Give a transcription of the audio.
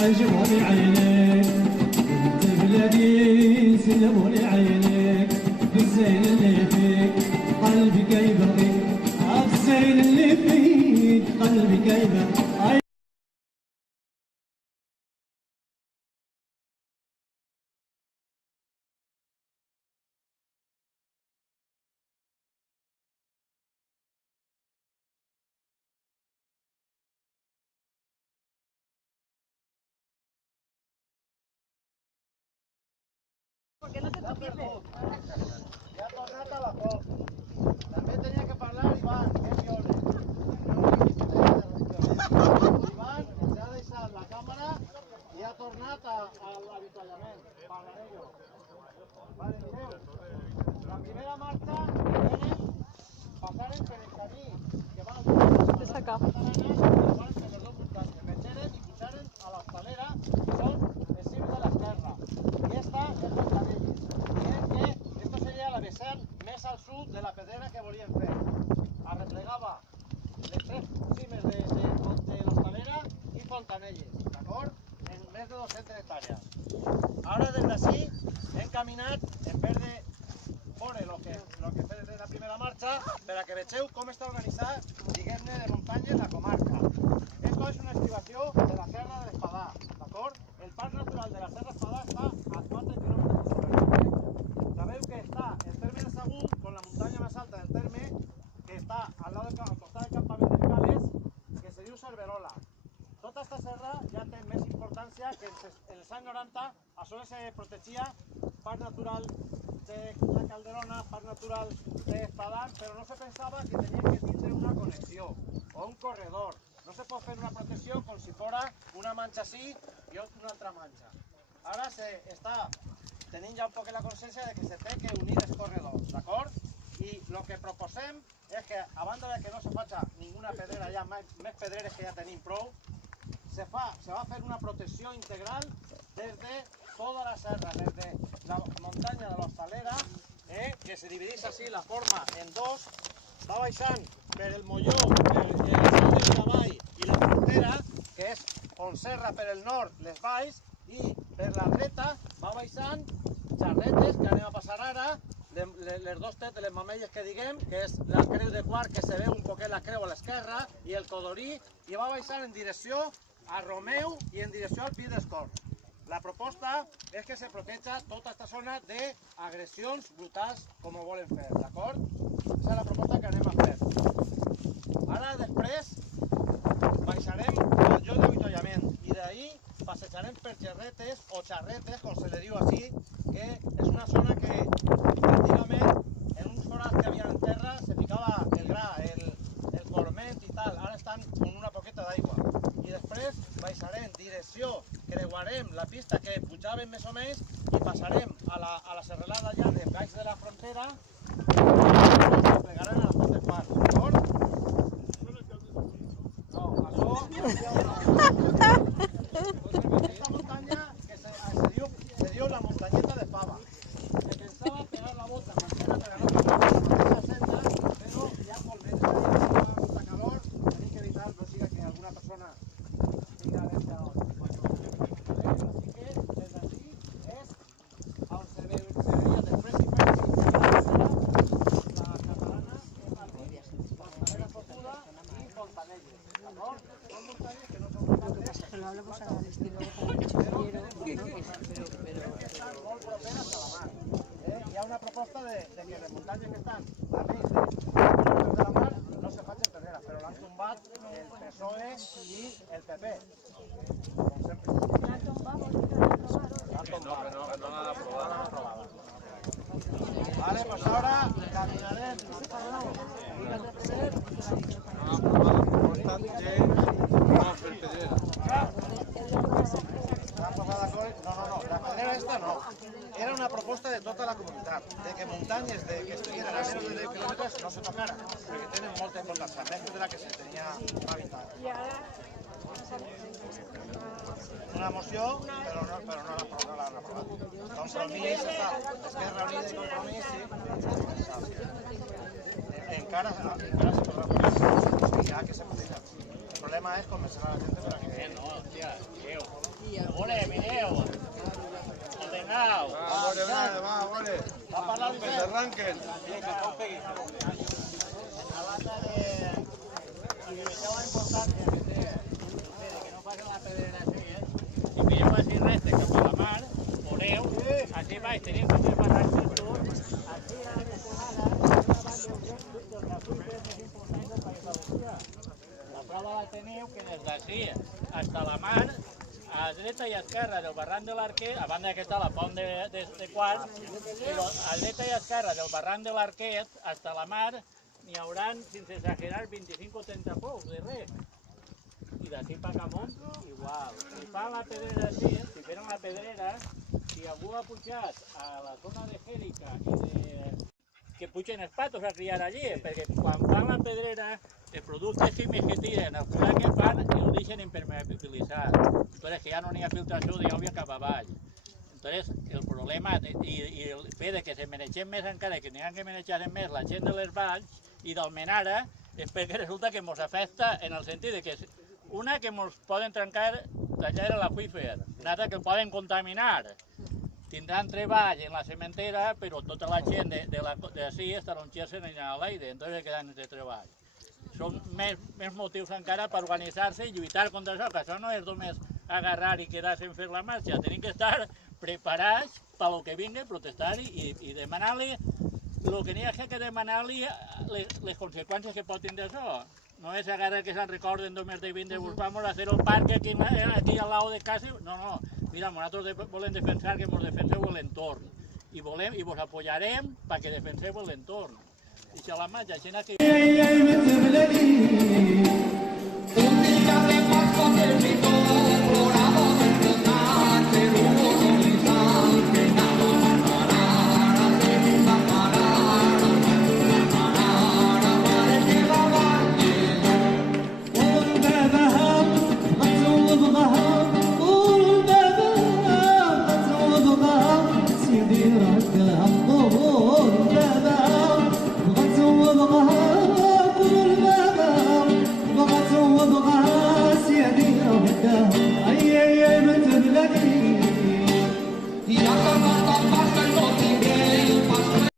عجبوا لي عينيك انت بلادي سلموا لي عينيك بالزين اللي فيك قلبي كيبغي الزين اللي فيك قلبي كيبغي Porque no te toqué. Ja ha tornat a la foc. També tenia que parlar Ivan, que és Ione. Ivan ens ha deixat la càmera i ha tornat a l'avituallament. Parlaré jo. Vale, mireu. La primera marxa passaren per el camí que va al catalanes i van per les dos muntanyes. Metgeren i pujaren a l'Hostalera, que són els cims de l'esquerra. I esta és Fontanelles. Diem que esto seria la vessant més al sud de la pedrera que volien fer. Arreplegava les tres cimes de l'Hostalera i Fontanelles, d'acord? En més de 200 hectàrees. Ara des d'ací hem caminat en vez de veure el que fem en la primera marxa per a que vegeu com està organitzat, diguem-ne, de muntanyes la comarca. Esto és una estribació de la Serra de l'Espadà, d'acord? El parc natural de la Serra Espadà està a 4 quilòmetres sobre el terme. Sabeu que està el terme de Sagunt, con la muntanya més alta del terme, que està al costat del campament de Cales, que se diu Cerverola. Tota aquesta serra ja té més importància que en els anys 90 a sols se protegia parc natural de la Calderona, parc natural d'Espadà, però no se pensava que tenia que tindre una connexió o un corredor. No se pot fer una protecció com si fos una manxa així i una altra manxa. Ara s'està tenint ja un poc la consciència de que se té que unir els corredors, d'acord? I el que proposem és que, a banda de que no se faci ninguna pedrera ja, més pedreres que ja tenim prou, se va fer una protecció integral des de tota la serra, des de la muntanya de l'Hostalera, que se divideix així la forma en dos, va baixant per el Molló, per el Salt de Vilavall i la frontera, que és on serra per el nord les valls, i per la dreta va baixant xarretes, que anem a passar ara, les dos tetes, les mamelles que diguem, que és la creu de Quart, que se veu un poquet la creu a l'esquerra, i el Codorí, i va baixant en direcció a Romeu i en direcció al Pi d'Escort. La proposta és que se proteja tota aquesta zona d'agressions brutals com ho volen fer, d'acord? Aquesta és la proposta que anem a fer. Ara després baixarem al lloc d'avituallament i d'ahir passejarem per xerretes o xarretes, com se li diu així, que és una zona que antigament en uns forats que hi havia en terra se ficava el gra, el forment i tal, ara estan amb una poqueta d'aigua. I després baixarem direcció, creuarem la pista que pujàvem més o menys i passarem a la serralada ja de baix de la frontera i ens plegaran a la Font de Fars, d'acord? No, això... Aquesta muntanya que se diu la muntanyeta de Fava. Se pensava pegar la volta sencera per a no pegar la mateixa senda, però hi ha molt vent, hi ha molta calor, tenim que evitar, no siga que alguna persona tinga alergia al coll. Així que des d'ací és on se veia després i per aquí la catalana, Fontanera Fotuda i Fontanelles, d'acord? Són muntanyes que no són muntanyes, però estan molt properes a la mar. Hi ha una proposta de que les muntanyes que estan a més de la mar no se facin pedreres, però l'han tombat el PSOE i el PP. Com sempre. L'han tombat? No l'han aprovat. Vale, pues ahora caminarem. No, la pedrera esta no. Era una proposta de tota la comunitat, de que muntanyes que estigueren a menys de 10 quilòmetres no se tocaran, perquè tenen molta importància, més de la que se tenia habitat. Una moció, però no l'han aprovat. Compromís, Esquerra Unida i Compromís, sí. Encara se podrà fer, o sigui, ja que se podrà. El problema es convencer a la gente para que venga. No, hòstia, mireu. Ole, mireu. Ordenau. Va, vale. Va parlar Que usted. se arranquen. A banda de la importancia que té de que no facin la pedrera així, si mireu així recte cap a la mar, veureu, així baix tenim tots els barrancs del sud, així a la setmana, davant dels aqüífers més importants del País Valencià. La prova la teniu que des d'ací fins a la mar, a dreta i a esquerra del barranc de l'Arquer, a banda que està la pont de Quart, però a dreta i a esquerra del barranc de l'Arquet, fins a la mar, n'hi haurà, sense exagerar, 25 o 30 pous de rec. I d'ací per amunt, igual. Si fan la pedrera així, si feren la pedrera, si algú ha pujat a la zona de Jèrica i que pugen els patos a criar allí, perquè quan fan la pedrera, els productes químics que tiren, el cuidar que fan, els deixen impermeabilitzar. Entonces, que ja no n'hi ha filtració d'aigua cap avall. Entonces, el problema i el fet de que se menegem més encara, que n'hi ha que menejar més la gent de les valls i d'Almenara, és perquè resulta que ens afecta en el sentit de que una, que ens poden tallar l'aqüífer, una altra, que el poden contaminar. Tindran treball en la cementera, però tota la gent d'ací estarà on-se en l'aire, entonces quedan de treball. Són més motius encara per organitzar-se i lluitar contra això, que això no és només agarrar i quedar-se en fer la marxa, tenim que estar preparats per lo que vingui, protestar i demanar-li el que n'hi ha que demanar-li les conseqüències que pot tindre això. No és agarrar que se'n recorden només de 20 euros, vamos a hacer un parque aquí al lado de casa. No. Mira, nosaltres volem defensar que ens defenseu l'entorn i vos apoyarem perquè defenseu l'entorn. I si a la marxa, així que... سيدي رجع